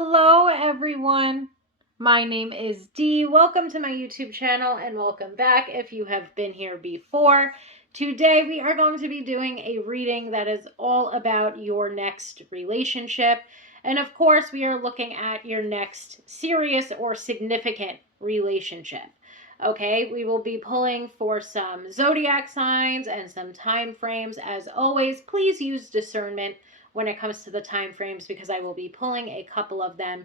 Hello everyone, my name is Dee. Welcome to my YouTube channel and welcome back if you have been here before. Today we are going to be doing a reading that is all about your next relationship. And of course we are looking at your next serious or significant relationship. Okay, we will be pulling for some zodiac signs and some time frames. As always, please use discernment when it comes to the time frames because I will be pulling a couple of them.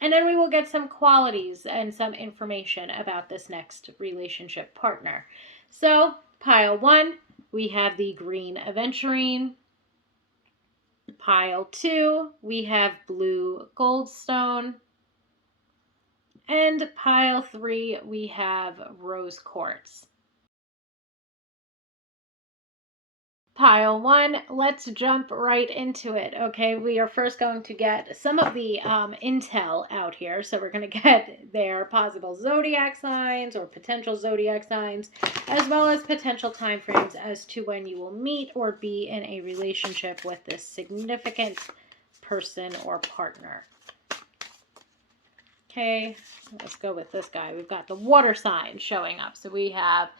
And then we will get some qualities and some information about this next relationship partner. So, pile 1, we have the green aventurine. Pile 2, we have blue goldstone. And pile 3, we have rose quartz. Pile 1, let's jump right into it. Okay, we are first going to get some of the intel out here. So we're going to get their possible zodiac signs or potential zodiac signs, as well as potential time frames as to when you will meet or be in a relationship with this significant person or partner. Okay, let's go with this guy. We've got the water sign showing up. So we have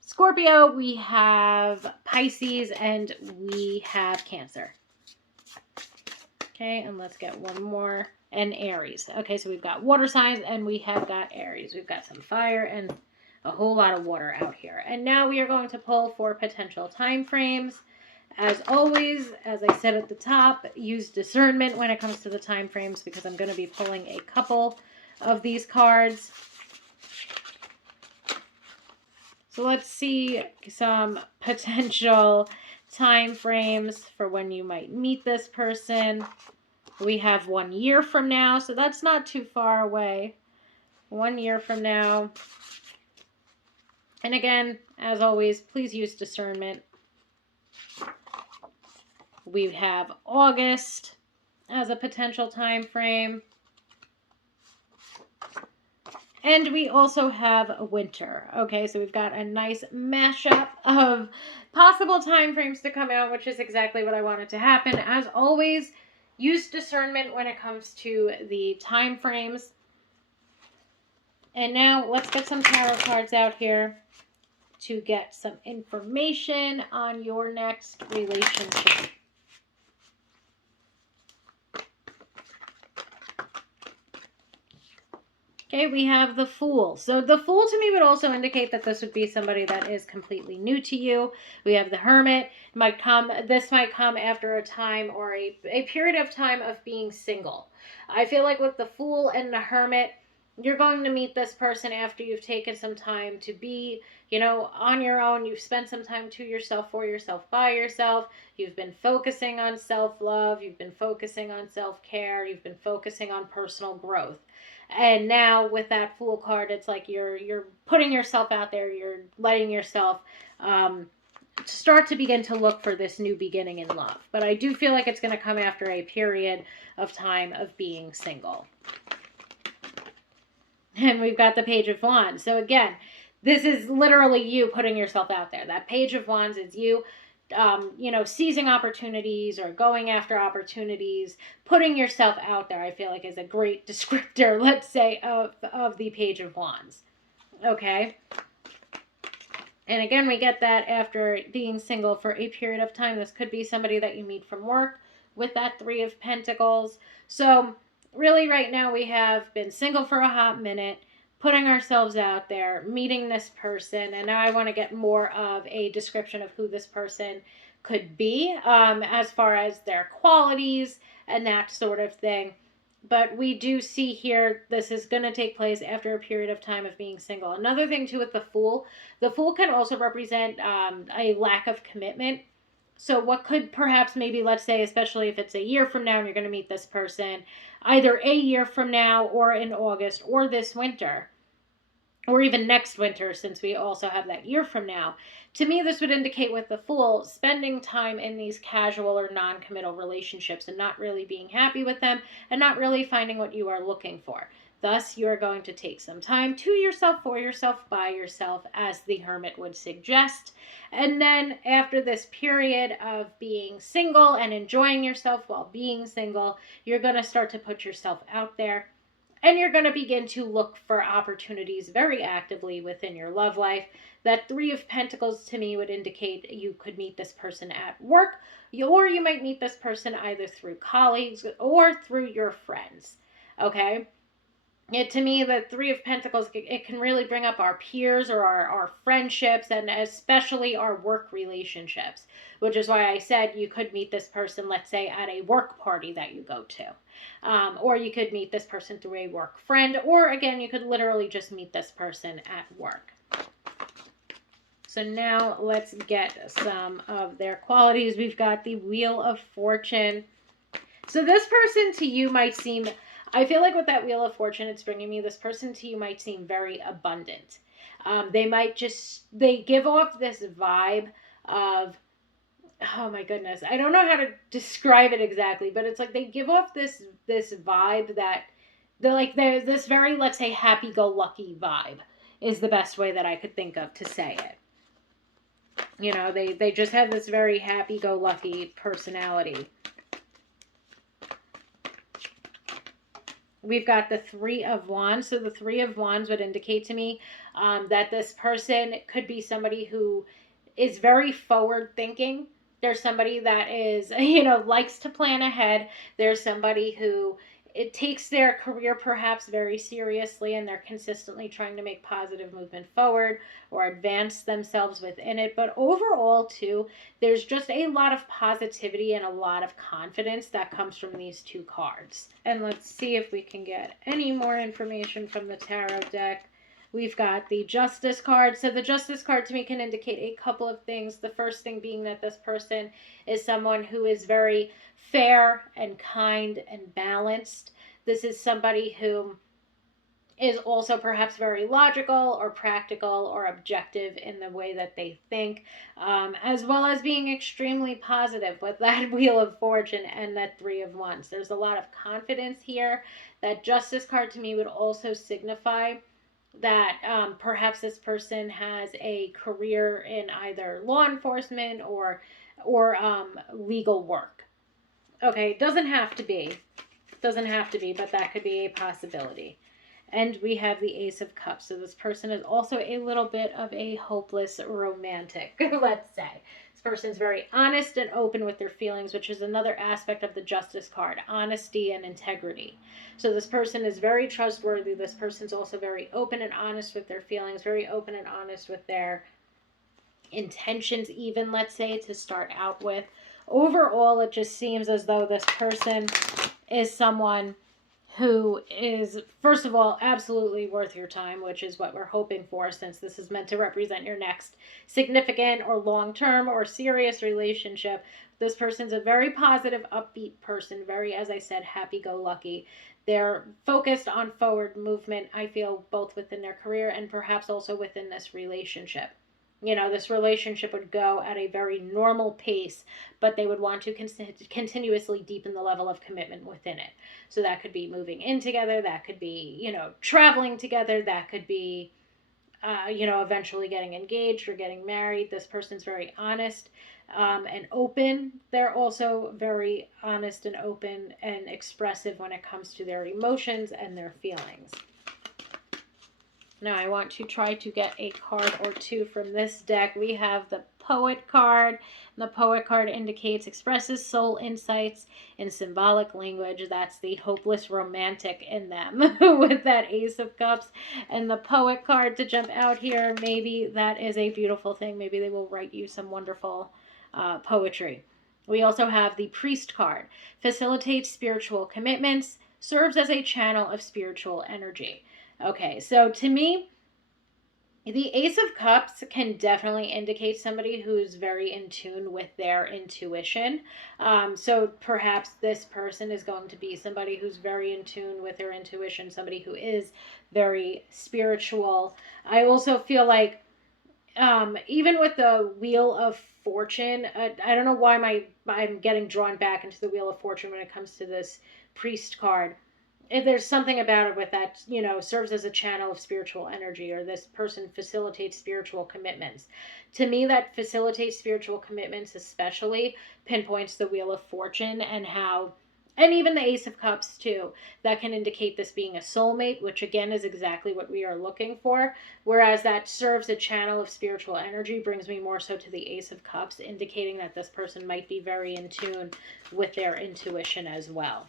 Scorpio, we have Pisces, and we have Cancer. Okay, and let's get one more. And Aries. Okay, so we've got water signs and we have got Aries. We've got some fire and a whole lot of water out here. And now we are going to pull for potential time frames. As always, as I said at the top, use discernment when it comes to the time frames because I'm going to be pulling a couple of these cards. So let's see some potential time frames for when you might meet this person. We have 1 year from now, so that's not too far away. 1 year from now. And again, as always, please use discernment. We have August as a potential time frame. And we also have a winter. Okay, so we've got a nice mashup of possible time frames to come out, which is exactly what I wanted to happen. As always, use discernment when it comes to the time frames. And now let's get some tarot cards out here to get some information on your next relationship. Okay, we have the Fool. So the Fool to me would also indicate that this would be somebody that is completely new to you. We have the Hermit. This might come after a time or a period of time of being single. I feel like with the Fool and the Hermit, you're going to meet this person after you've taken some time to be, on your own. You've spent some time to yourself, for yourself, by yourself. You've been focusing on self-love. You've been focusing on self-care. You've been focusing on personal growth. And now with that Fool card, it's like you're putting yourself out there. You're letting yourself start to begin to look for this new beginning in love. But I do feel like it's going to come after a period of time of being single. And we've got the Page of Wands. So again, this is literally you putting yourself out there. That Page of Wands is you seizing opportunities or going after opportunities, putting yourself out there, I feel like is a great descriptor, let's say, of the Page of Wands. Okay. And again, we get that after being single for a period of time. This could be somebody that you meet from work with that Three of Pentacles. So really right now we have been single for a hot minute, putting ourselves out there, meeting this person, and now I want to get more of a description of who this person could be as far as their qualities and that sort of thing. But we do see here this is going to take place after a period of time of being single. Another thing too with the Fool can also represent a lack of commitment. So what could perhaps maybe, let's say, especially if it's a year from now and you're going to meet this person, either a year from now or in August or this winter, or even next winter, since we also have that year from now. To me, this would indicate with the Fool, spending time in these casual or non-committal relationships and not really being happy with them and not really finding what you are looking for. Thus, you are going to take some time to yourself, for yourself, by yourself, as the Hermit would suggest. And then after this period of being single and enjoying yourself while being single, you're going to start to put yourself out there. And you're going to begin to look for opportunities very actively within your love life. That Three of Pentacles to me would indicate you could meet this person at work, or you might meet this person either through colleagues or through your friends. Okay? To me, the Three of Pentacles, it can really bring up our peers or our friendships, and especially our work relationships, which is why I said you could meet this person, let's say, at a work party that you go to. Or you could meet this person through a work friend, or again, you could literally just meet this person at work. So now let's get some of their qualities. We've got the Wheel of Fortune. So this person to you might seem, I feel like with that Wheel of Fortune, it's bringing me, this person to you might seem very abundant. They give off this vibe of, oh my goodness, I don't know how to describe it exactly, but it's like they give off this vibe that they're this very, let's say, happy-go-lucky vibe is the best way that I could think of to say it. You know, they just have this very happy-go-lucky personality. We've got the Three of Wands. So the Three of Wands would indicate to me that this person could be somebody who is very forward thinking. There's somebody that is, likes to plan ahead. There's somebody who it takes their career perhaps very seriously, and they're consistently trying to make positive movement forward or advance themselves within it. But overall, too, there's just a lot of positivity and a lot of confidence that comes from these two cards. And let's see if we can get any more information from the tarot deck. We've got the Justice card. So the Justice card to me can indicate a couple of things. The first thing being that this person is someone who is very fair and kind and balanced. This is somebody who is also perhaps very logical or practical or objective in the way that they think, as well as being extremely positive with that Wheel of Fortune and that Three of Wands. There's a lot of confidence here. That Justice card to me would also signify that perhaps this person has a career in either law enforcement or legal work. Okay, doesn't have to be, but that could be a possibility. And we have the Ace of Cups. So this person is also a little bit of a hopeless romantic, let's say. This person's very honest and open with their feelings, which is another aspect of the Justice card, honesty and integrity. So this person is very trustworthy. This person's also very open and honest with their feelings, very open and honest with their intentions even, let's say, to start out with. Overall, it just seems as though this person is someone who is, first of all, absolutely worth your time, which is what we're hoping for, since this is meant to represent your next significant or long-term or serious relationship. This person's a very positive, upbeat person, very, as I said, happy-go-lucky. They're focused on forward movement, I feel, both within their career and perhaps also within this relationship. This relationship would go at a very normal pace, but they would want to continuously deepen the level of commitment within it. So that could be moving in together, that could be, traveling together, that could be, eventually getting engaged or getting married. This person's very honest and open. They're also very honest and open and expressive when it comes to their emotions and their feelings. Now I want to try to get a card or two from this deck. We have the Poet card. The Poet card expresses soul insights in symbolic language. That's the hopeless romantic in them with that Ace of Cups. And the Poet card to jump out here, maybe that is a beautiful thing. Maybe they will write you some wonderful poetry. We also have the Priest card. Facilitates spiritual commitments, serves as a channel of spiritual energy. Okay, so to me, the Ace of Cups can definitely indicate somebody who's very in tune with their intuition. So perhaps this person is going to be somebody who's very in tune with their intuition, somebody who is very spiritual. I also feel like even with the Wheel of Fortune, I don't know why I'm getting drawn back into the Wheel of Fortune when it comes to this Priest card. there's something about it with that, serves as a channel of spiritual energy, or this person facilitates spiritual commitments. To me, that facilitates spiritual commitments especially pinpoints the Wheel of Fortune, and how, and even the Ace of Cups too, that can indicate this being a soulmate, which again is exactly what we are looking for. Whereas that serves a channel of spiritual energy brings me more so to the Ace of Cups, indicating that this person might be very in tune with their intuition as well.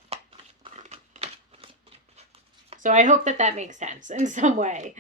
So I hope that makes sense in some way.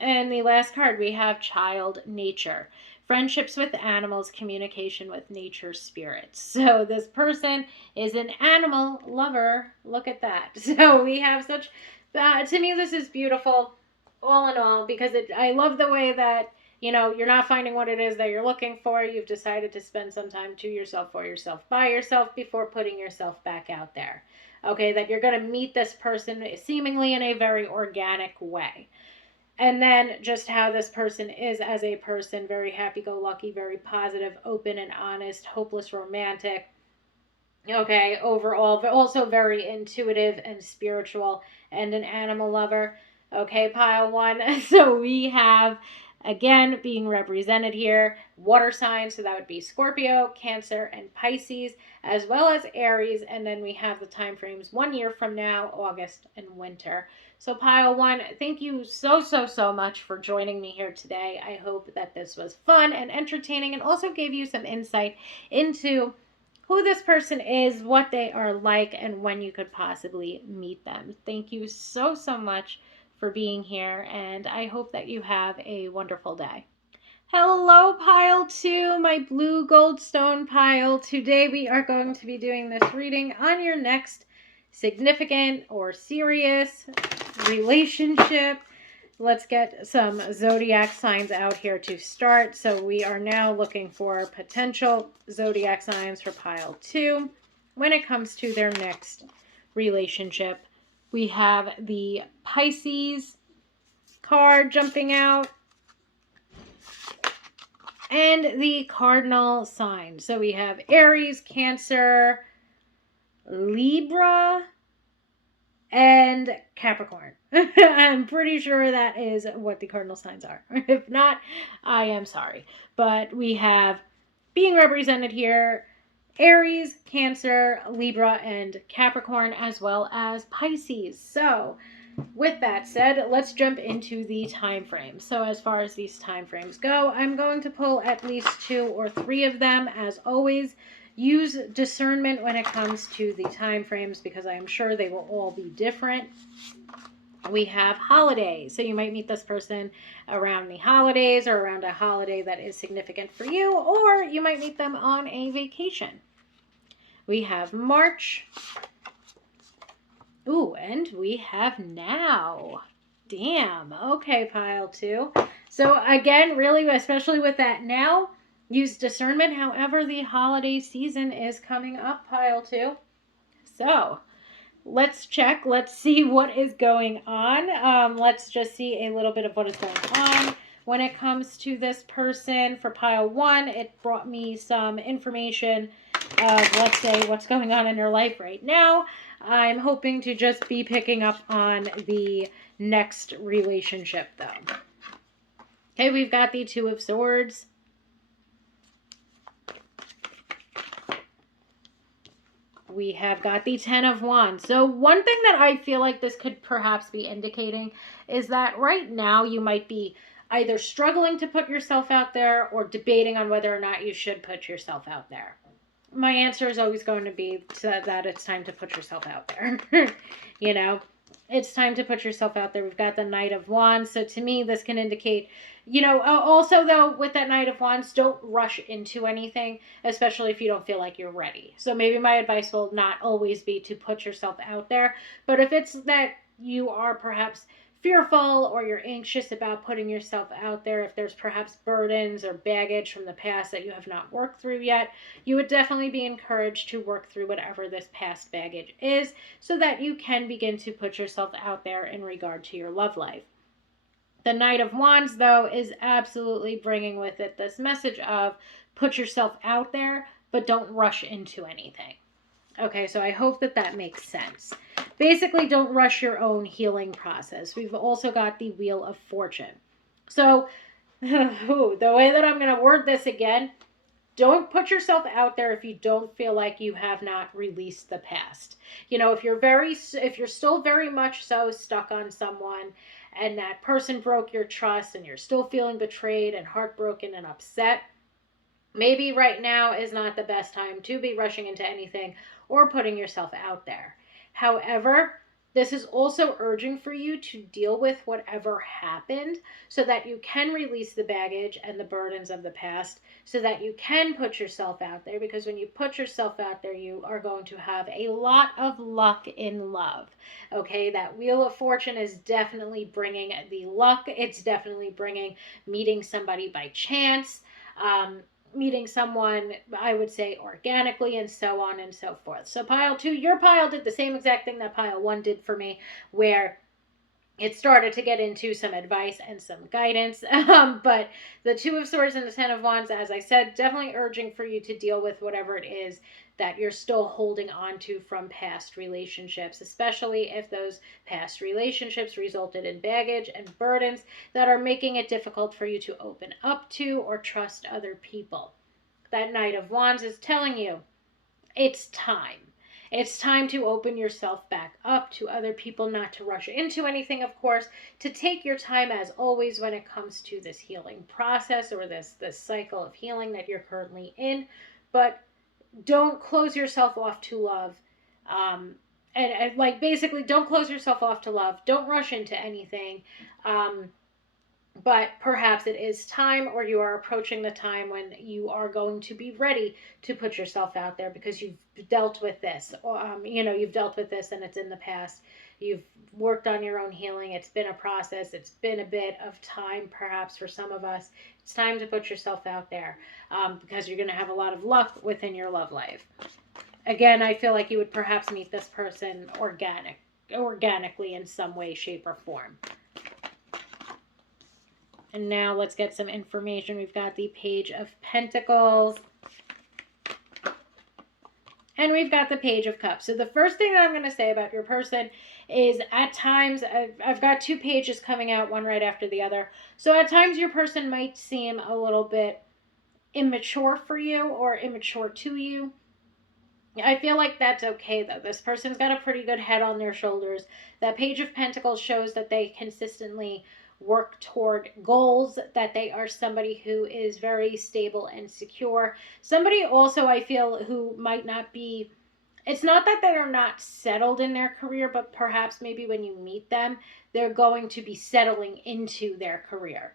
And the last card, we have Child Nature. Friendships with animals, communication with nature spirits. So this person is an animal lover. Look at that. So we have such, to me, this is beautiful all in all, because I love the way that, you're not finding what it is that you're looking for. You've decided to spend some time to yourself, for yourself, by yourself, before putting yourself back out there. Okay, that you're going to meet this person seemingly in a very organic way. And then just how this person is as a person: very happy-go-lucky, very positive, open and honest, hopeless romantic. Okay, overall, but also very intuitive and spiritual, and an animal lover. Okay, pile one. So we have, again, being represented here, water signs. So that would be Scorpio, Cancer, and Pisces, as well as Aries. And then we have the time frames 1 year from now, August and winter. So pile one, thank you so much for joining me here today. I hope that this was fun and entertaining, and also gave you some insight into who this person is, what they are like, and when you could possibly meet them. Thank you so much for being here, and I hope that you have a wonderful day. Hello, pile two, my blue goldstone pile. Today we are going to be doing this reading on your next significant or serious relationship. Let's get some zodiac signs out here to start. So we are now looking for potential zodiac signs for pile two when it comes to their next relationship. We have the Pisces card jumping out, and the cardinal sign. So we have Aries, Cancer, Libra, and Capricorn. I'm pretty sure that is what the cardinal signs are. If not, I am sorry. But we have, being represented here, Aries, Cancer, Libra, and Capricorn, as well as Pisces. So with that said, let's jump into the time frames. So as far as these time frames go, I'm going to pull at least 2 or 3 of them. As always, use discernment when it comes to the time frames, because I am sure they will all be different. We have holidays. So you might meet this person around the holidays, or around a holiday that is significant for you, or you might meet them on a vacation. We have March. Ooh, and we have now. Damn. Okay, pile two. So again, really, especially with that now, use discernment. However, the holiday season is coming up, pile two. So let's check. Let's see what is going on. Let's just see a little bit of what is going on when it comes to this person. For pile one, it brought me some information of, let's say, what's going on in your life right now. I'm hoping to just be picking up on the next relationship, though. Okay, we've got the Two of Swords. We have got the Ten of Wands. So one thing that I feel like this could perhaps be indicating is that right now you might be either struggling to put yourself out there, or debating on whether or not you should put yourself out there. My answer is always going to be that it's time to put yourself out there. It's time to put yourself out there. We've got the Knight of Wands. So to me, this can indicate, also though, with that Knight of Wands, don't rush into anything, especially if you don't feel like you're ready. So maybe my advice will not always be to put yourself out there. But if it's that you are perhaps fearful, or you're anxious about putting yourself out there, if there's perhaps burdens or baggage from the past that you have not worked through yet, you would definitely be encouraged to work through whatever this past baggage is, so that you can begin to put yourself out there in regard to your love life. The Knight of Wands, though, is absolutely bringing with it this message of put yourself out there, but don't rush into anything. Okay, so I hope that that makes sense. Basically, don't rush your own healing process. We've also got the Wheel of Fortune. So, the way that I'm going to word this again, don't put yourself out there if you don't feel like you have not released the past. If you're still very much so stuck on someone and that person broke your trust and you're still feeling betrayed and heartbroken and upset, maybe right now is not the best time to be rushing into anything or putting yourself out there. However, this is also urging for you to deal with whatever happened so that you can release the baggage and the burdens of the past so that you can put yourself out there, because when you put yourself out there, you are going to have a lot of luck in love. Okay, that Wheel of Fortune is definitely bringing the luck. It's definitely bringing meeting somebody by chance. Meeting someone, I would say, organically, and so on and so forth. So pile 2, your pile did the same exact thing that pile 1 did for me, where it started to get into some advice and some guidance. But the Two of Swords and the Ten of Wands, as I said, definitely urging for you to deal with whatever it is that you're still holding on to from past relationships, especially if those past relationships resulted in baggage and burdens that are making it difficult for you to open up to or trust other people. That Knight of Wands is telling you it's time. It's time to open yourself back up to other people, not to rush into anything, of course, to take your time as always when it comes to this healing process or this cycle of healing that you're currently in. But don't close yourself off to love. And like basically, don't close yourself off to love. Don't rush into anything. Um, but perhaps it is time, or you are approaching the time when you are going to be ready to put yourself out there because you've dealt with this. You've dealt with this and it's in the past. You've worked on your own healing. It's been a process. It's been a bit of time, perhaps for some of us. It's time to put yourself out there, because you're going to have a lot of luck within your love life. Again, I feel like you would perhaps meet this person organically in some way, shape, or form. And now let's get some information. We've got the Page of Pentacles. And we've got the Page of Cups. So the first thing that I'm going to say about your person is at times, I've got 2 pages coming out, one right after the other. So at times your person might seem a little bit immature for you or immature to you. I feel like that's okay, though. This person's got a pretty good head on their shoulders. That Page of Pentacles shows that they consistently work toward goals, that they are somebody who is very stable and secure. Somebody also, I feel, who might not be, it's not that they're not settled in their career, but perhaps maybe when you meet them, they're going to be settling into their career.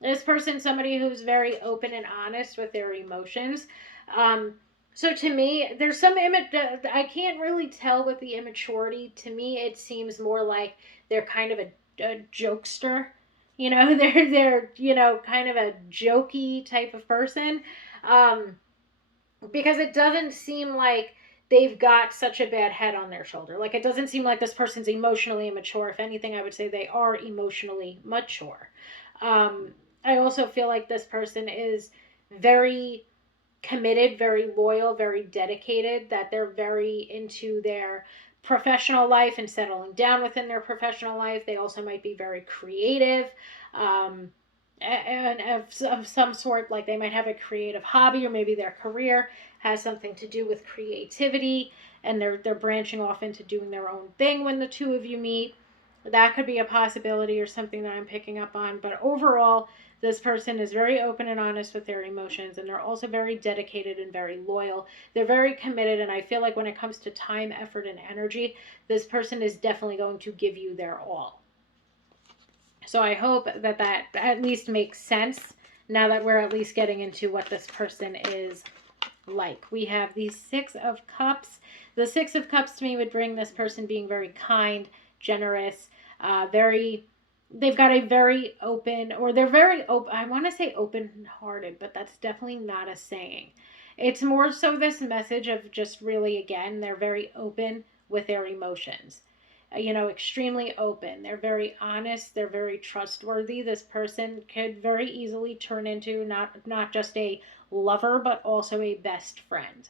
This person, somebody who's very open and honest with their emotions. So to me, there's some I can't really tell with the immaturity. To me, it seems more like they're kind of a jokester. They're kind of a jokey type of person. Because it doesn't seem like they've got such a bad head on their shoulder. Like, it doesn't seem like this person's emotionally immature. If anything, I would say they are emotionally mature. I also feel like this person is very committed, very loyal, very dedicated, that they're very into their professional life and settling down within their professional life. They also might be very creative, and of some sort, like they might have a creative hobby, or maybe their career has something to do with creativity and they're branching off into doing their own thing when the two of you meet. That could be a possibility or something that I'm picking up on. But overall, this person is very open and honest with their emotions, and they're also very dedicated and very loyal. They're very committed, and I feel like when it comes to time, effort, and energy, this person is definitely going to give you their all. So I hope that that at least makes sense now that we're at least getting into what this person is like. We have the Six of Cups. The Six of Cups to me would bring this person being very kind, generous, they've got a very open, or they're very open, I want to say open-hearted, but that's definitely not a saying. It's more so this message of just really, again, they're very open with their emotions. Extremely open. They're very honest. They're very trustworthy. This person could very easily turn into not just a lover, but also a best friend.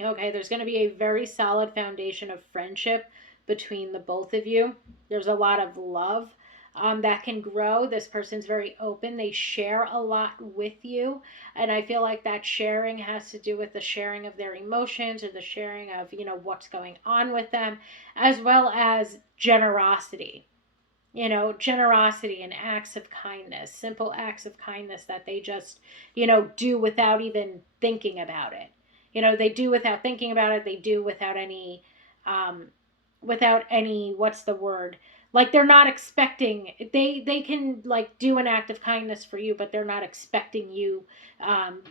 Okay, there's going to be a very solid foundation of friendship between the both of you. There's a lot of love that can grow. This person's very open. They share a lot with you. And I feel like that sharing has to do with the sharing of their emotions or the sharing of, what's going on with them, as well as generosity. Generosity and acts of kindness, simple acts of kindness that they just, do without even thinking about it. They do without thinking about it. They do um, without any, what's the word? Like they're not expecting, they can like do an act of kindness for you, but they're not expecting you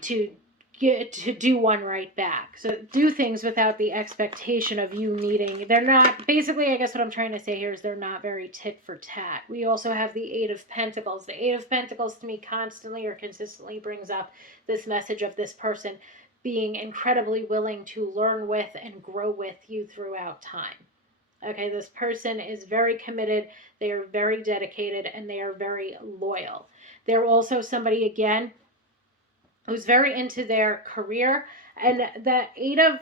to get to do one right back. So do things without the expectation of you needing. They're not, basically, I guess what I'm trying to say here is they're not very tit for tat. We also have the Eight of Pentacles. The Eight of Pentacles to me constantly or consistently brings up this message of this person being incredibly willing to learn with and grow with you throughout time. Okay, this person is very committed, they are very dedicated, and they are very loyal. They're also somebody, again, who's very into their career. And the Eight of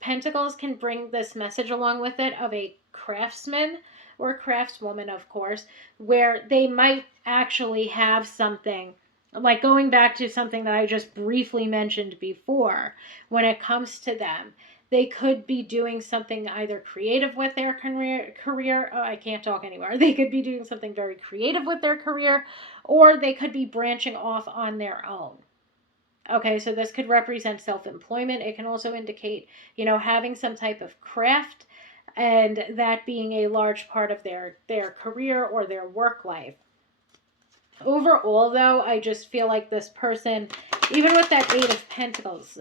Pentacles can bring this message along with it of a craftsman or craftswoman, of course, where they might actually have something. Like going back to something that I just briefly mentioned before, when it comes to them, they could be doing something either creative with their career. Oh, I can't talk anymore. They could be doing something very creative with their career, or they could be branching off on their own. Okay, so this could represent self-employment. It can also indicate, having some type of craft and that being a large part of their career or their work life. Overall, though, I just feel like this person, even with that Eight of Pentacles,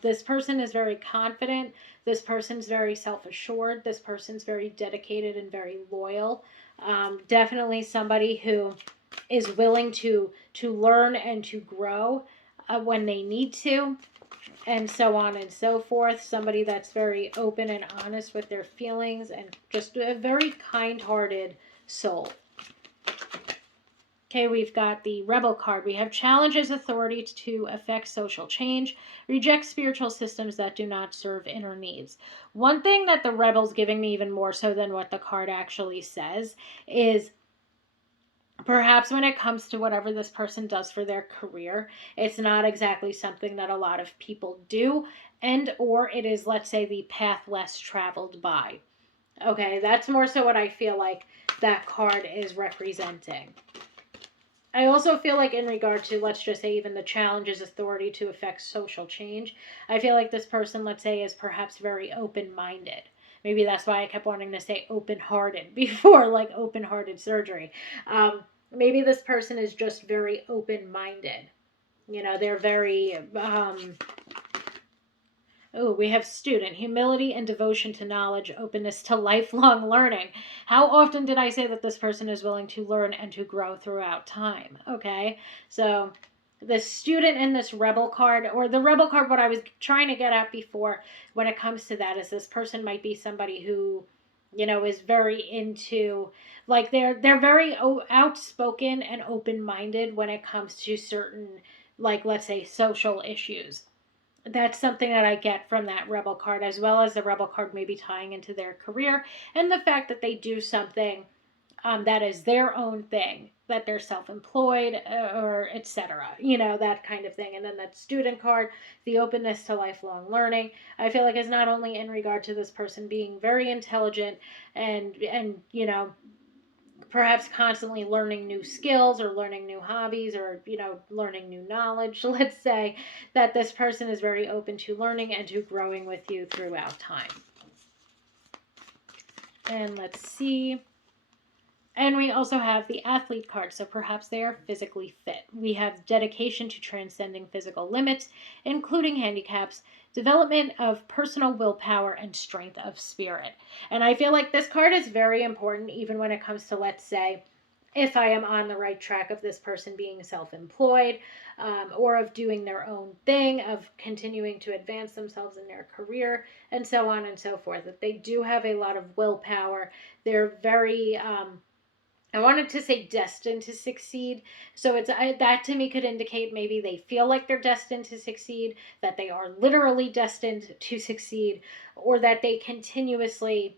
this person is very confident. This person's very self-assured. This person's very dedicated and very loyal. Definitely somebody who is willing to learn and to grow when they need to, and so on and so forth. Somebody that's very open and honest with their feelings and just a very kind-hearted soul. Okay, we've got the Rebel card. We have challenges authority to affect social change, reject spiritual systems that do not serve inner needs. One thing that the Rebel's giving me even more so than what the card actually says is perhaps when it comes to whatever this person does for their career, it's not exactly something that a lot of people do, and or it is, let's say, the path less traveled by. Okay, that's more so what I feel like that card is representing. I also feel like in regard to, let's just say, even the challenges authority to affect social change, I feel like this person, let's say, is perhaps very open-minded. Maybe that's why I kept wanting to say open-hearted before, like open-hearted surgery. Maybe this person is just very open-minded. They're very, we have student, humility and devotion to knowledge, openness to lifelong learning. How often did I say that this person is willing to learn and to grow throughout time? Okay, so the student in this Rebel card, or the Rebel card, what I was trying to get at before when it comes to that is this person might be somebody who, is very into, like they're very outspoken and open-minded when it comes to certain, like, let's say, social issues. That's something that I get from that Rebel card, as well as the Rebel card maybe tying into their career and the fact that they do something that is their own thing, that they're self-employed or etc. That kind of thing. And then that student card, the openness to lifelong learning, I feel like is not only in regard to this person being very intelligent and perhaps constantly learning new skills or learning new hobbies or learning new knowledge. Let's say that this person is very open to learning and to growing with you throughout time. And let's see. And we also have the athlete card, so perhaps they are physically fit. We have dedication to transcending physical limits, including handicaps, development of personal willpower, and strength of spirit. And I feel like this card is very important even when it comes to, let's say, if I am on the right track of this person being self-employed, or of doing their own thing, of continuing to advance themselves in their career, and so on and so forth. That they do have a lot of willpower. They're very I wanted to say destined to succeed. So that to me could indicate maybe they feel like they're destined to succeed, that they are literally destined to succeed, or that they continuously,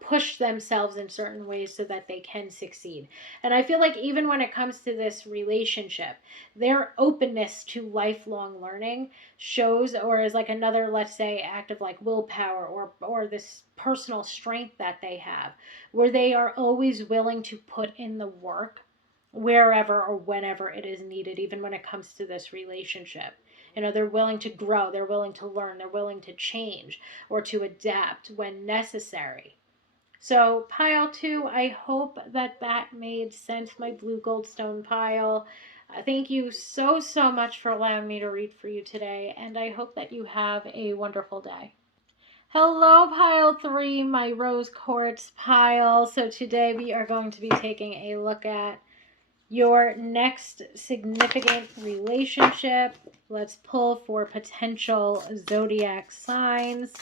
push themselves in certain ways so that they can succeed. And I feel like even when it comes to this relationship, their openness to lifelong learning shows, or is like another, let's say, act of like willpower, or this personal strength that they have, where they are always willing to put in the work wherever or whenever it is needed, even when it comes to this relationship. They're willing to grow, they're willing to learn, they're willing to change or to adapt when necessary. So, pile two, I hope that made sense, my blue goldstone pile. Thank you so, so much for allowing me to read for you today, and I hope that you have a wonderful day. Hello, pile three, my rose quartz pile. So today we are going to be taking a look at your next significant relationship. Let's pull for potential zodiac signs.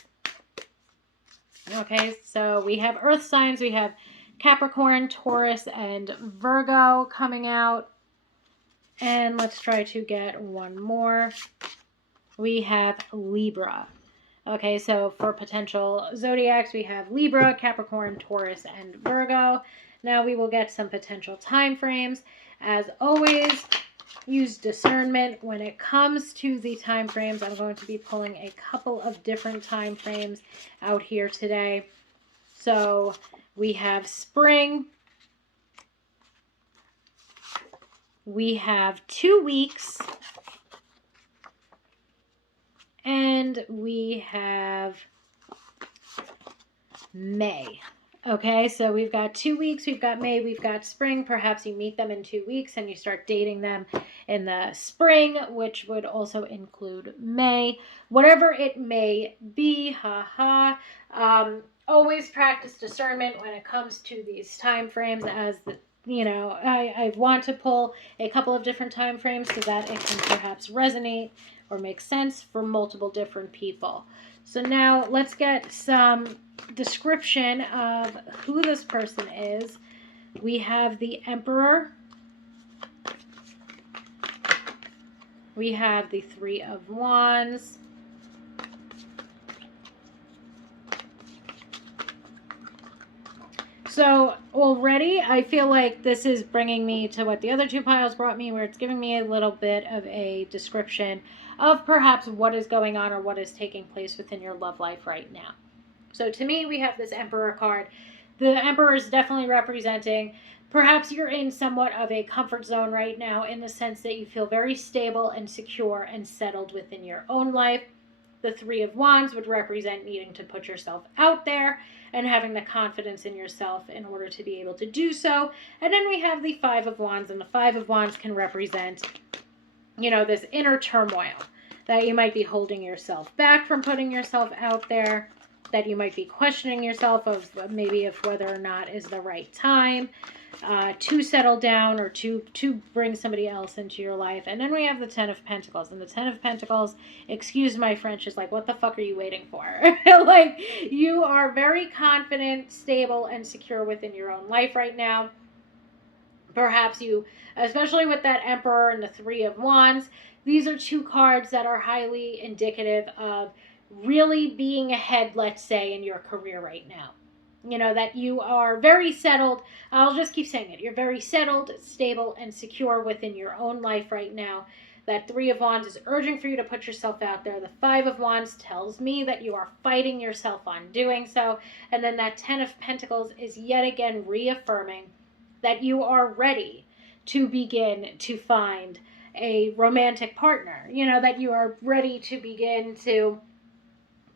Okay, so we have earth signs. We have Capricorn, Taurus, and Virgo coming out. And let's try to get one more. We have Libra. Okay, so for potential zodiacs, we have Libra, Capricorn, Taurus, and Virgo. Now we will get some potential time frames. As always, use discernment when it comes to the time frames. I'm going to be pulling a couple of different time frames out here today. So we have spring. We have 2 weeks. And we have May. Okay, so we've got 2 weeks, we've got May, we've got spring. Perhaps you meet them in 2 weeks and you start dating them in the spring, which would also include May. Whatever it may be, always practice discernment when it comes to these time frames, as I want to pull a couple of different time frames so that it can perhaps resonate or make sense for multiple different people. So now let's get some description of who this person is. We have the Emperor. We have the Three of Wands. So already I feel like this is bringing me to what the other two piles brought me, where it's giving me a little bit of a description of perhaps what is going on or what is taking place within your love life right now. So to me, we have this Emperor card. The Emperor is definitely representing perhaps you're in somewhat of a comfort zone right now, in the sense that you feel very stable and secure and settled within your own life. The Three of Wands would represent needing to put yourself out there and having the confidence in yourself in order to be able to do so. And then we have the Five of Wands, and the Five of Wands can represent, this inner turmoil that you might be holding yourself back from putting yourself out there, that you might be questioning yourself of maybe if whether or not is the right time to settle down or to bring somebody else into your life. And then we have the Ten of Pentacles. And the Ten of Pentacles, excuse my French, is like, what the fuck are you waiting for? Like, you are very confident, stable, and secure within your own life right now. Perhaps you, especially with that Emperor and the Three of Wands, these are two cards that are highly indicative of really being ahead, let's say, in your career right now. That you are very settled. I'll just keep saying it. You're very settled, stable, and secure within your own life right now. That Three of Wands is urging for you to put yourself out there. The Five of Wands tells me that you are fighting yourself on doing so. And then that Ten of Pentacles is yet again reaffirming that you are ready to begin to find a romantic partner. That you are ready to begin to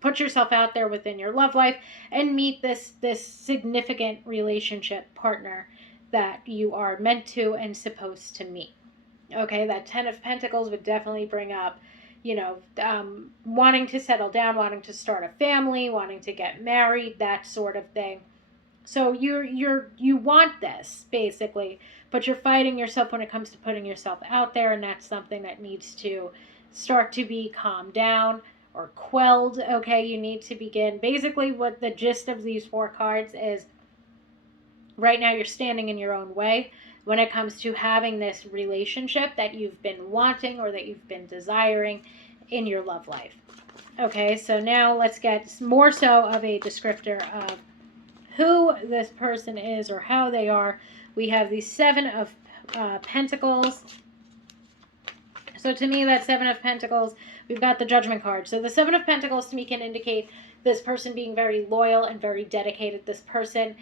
put yourself out there within your love life and meet this significant relationship partner that you are meant to and supposed to meet. Okay, that Ten of Pentacles would definitely bring up, wanting to settle down, wanting to start a family, wanting to get married, that sort of thing. So you want this basically, but you're fighting yourself when it comes to putting yourself out there, and that's something that needs to start to be calmed down or quelled. Okay, you need to begin. Basically, what the gist of these four cards is, Right now you're standing in your own way when it comes to having this relationship that you've been wanting or that you've been desiring in your love life. Okay, so now let's get more so of a descriptor of who this person is or how they are. We have the Seven of Pentacles. So to me, that Seven of Pentacles, we've got the Judgment card. So the Seven of Pentacles to me can indicate this person being very loyal and very dedicated. This person,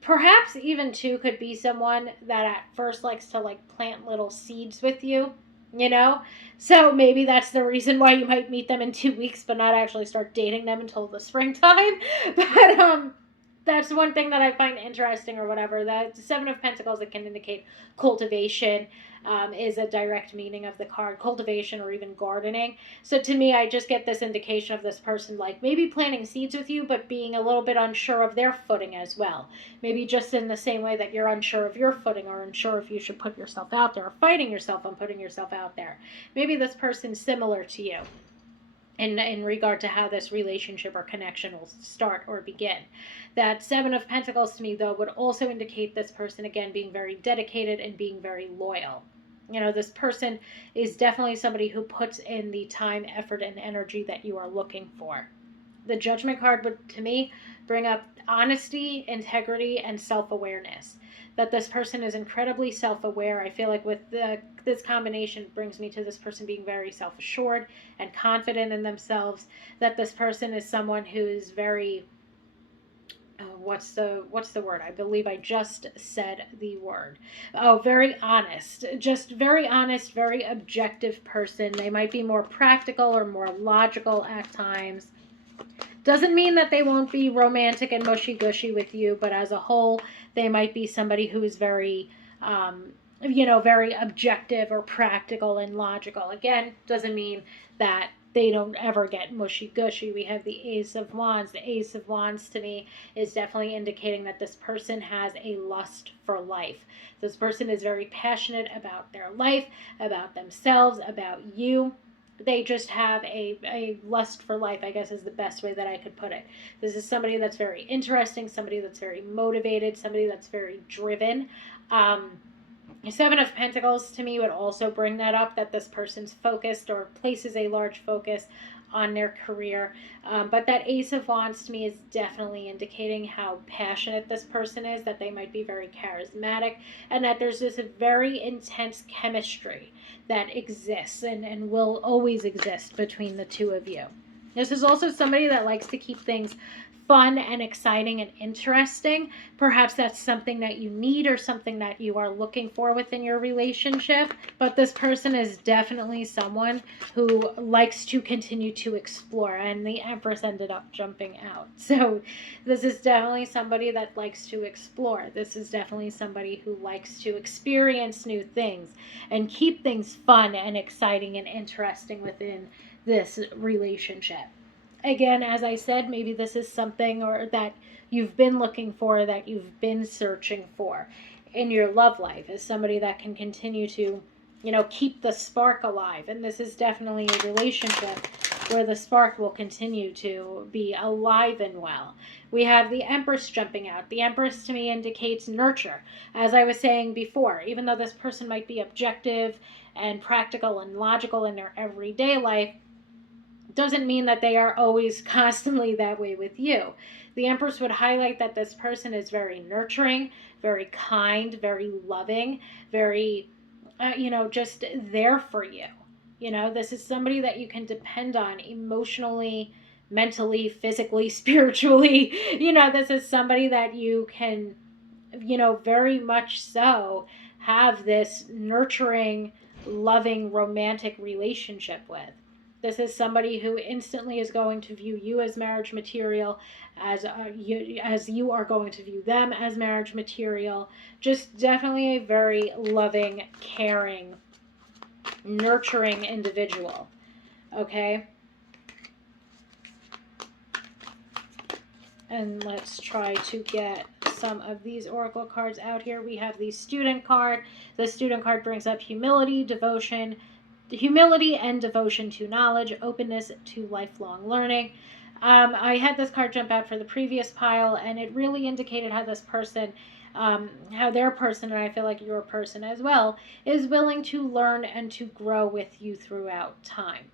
perhaps even too, could be someone that at first likes to like plant little seeds with you, you know? So maybe that's the reason why you might meet them in 2 weeks, but not actually start dating them until the springtime. But that's one thing that I find interesting or whatever. That Seven of Pentacles, it can indicate cultivation, is a direct meaning of the card, cultivation or even gardening. So to me, I just get this indication of this person like maybe planting seeds with you, but being a little bit unsure of their footing as well. Maybe just in the same way that you're unsure of your footing or unsure if you should put yourself out there or fighting yourself on putting yourself out there. Maybe this person's similar to you in regard to how this relationship or connection will start or begin. That Seven of Pentacles to me, though, would also indicate this person, again, being very dedicated and being very loyal. You know, this person is definitely somebody who puts in the time, effort, and energy that you are looking for. The Judgment card would, to me, bring up honesty, integrity, and self-awareness. That this person is incredibly self-aware. I feel like with this combination brings me to this person being very self-assured and confident in themselves. That this person is someone who is very, what's the word? I believe I just said the word. Oh, very honest. Just very honest, very objective person. They might be more practical or more logical at times. Doesn't mean that they won't be romantic and mushy-gushy with you, but as a whole, they might be somebody who is very, very objective or practical and logical. Again, doesn't mean that they don't ever get mushy-gushy. We have the Ace of Wands. The Ace of Wands, to me, is definitely indicating that this person has a lust for life. This person is very passionate about their life, about themselves, about you. They just have a lust for life, I guess is the best way that I could put it. This is somebody that's very interesting, somebody that's very motivated, somebody that's very driven. Seven of Pentacles to me would also bring that up, that this person's focused or places a large focus on their career. But that Ace of Wands to me is definitely indicating how passionate this person is, that they might be very charismatic, and that there's this very intense chemistry that exists and will always exist between the two of you. This is also somebody that likes to keep things fun and exciting and interesting. Perhaps that's something that you need or something that you are looking for within your relationship. But this person is definitely someone who likes to continue to explore. And the Empress ended up jumping out. So this is definitely somebody that likes to explore. This is definitely somebody who likes to experience new things and keep things fun and exciting and interesting within this relationship. Again, as I said, maybe this is something or that you've been looking for, that you've been searching for in your love life, is somebody that can continue to, keep the spark alive. And this is definitely a relationship where the spark will continue to be alive and well. We have the Empress jumping out. The Empress to me indicates nurture. As I was saying before, even though this person might be objective and practical and logical in their everyday life, doesn't mean that they are always constantly that way with you. The Empress would highlight that this person is very nurturing, very kind, very loving, very, just there for you. This is somebody that you can depend on emotionally, mentally, physically, spiritually. This is somebody that you can, very much so have this nurturing, loving, romantic relationship with. This is somebody who instantly is going to view you as marriage material, as you are going to view them as marriage material. Just definitely a very loving, caring, nurturing individual. Okay? And let's try to get some of these oracle cards out here. We have the Student card. The Student card brings up humility, humility and devotion to knowledge, openness to lifelong learning. I had this card jump out for the previous pile, and it really indicated how this person, how their person, and I feel like your person as well, is willing to learn and to grow with you throughout time.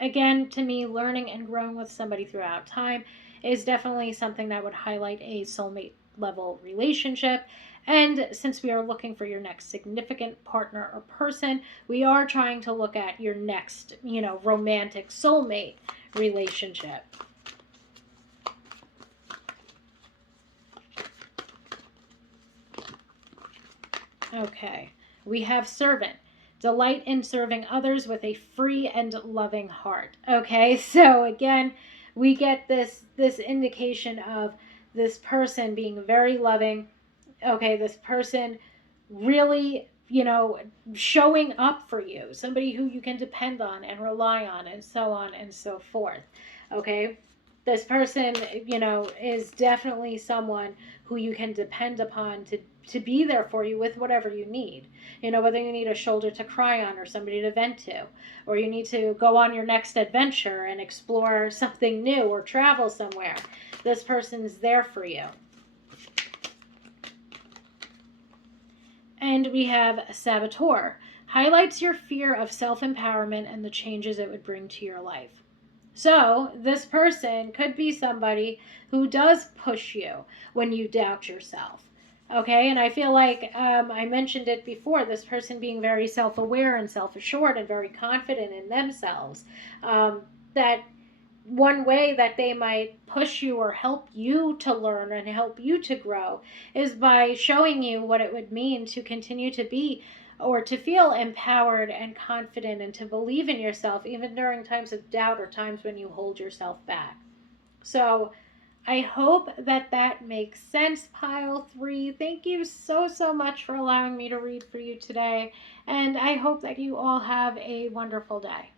Again, to me, learning and growing with somebody throughout time is definitely something that would highlight a soulmate level relationship. And since we are looking for your next significant partner or person, we are trying to look at your next, romantic soulmate relationship. Okay, we have servant. Delight in serving others with a free and loving heart. Okay, so again, we get this indication of this person being very loving. Okay, this person really, showing up for you, somebody who you can depend on and rely on, and so on and so forth. Okay, this person, is definitely someone who you can depend upon to be there for you with whatever you need. Whether you need a shoulder to cry on or somebody to vent to, or you need to go on your next adventure and explore something new or travel somewhere. This person's there for you. And we have saboteur. Highlights your fear of self-empowerment and the changes it would bring to your life. So, this person could be somebody who does push you when you doubt yourself. Okay, and I feel like I mentioned it before, this person being very self aware and self assured and very confident in themselves. That one way that they might push you or help you to learn and help you to grow is by showing you what it would mean to continue to be or to feel empowered and confident and to believe in yourself even during times of doubt or times when you hold yourself back. So I hope that that makes sense, pile 3. Thank you so, so much for allowing me to read for you today, and I hope that you all have a wonderful day.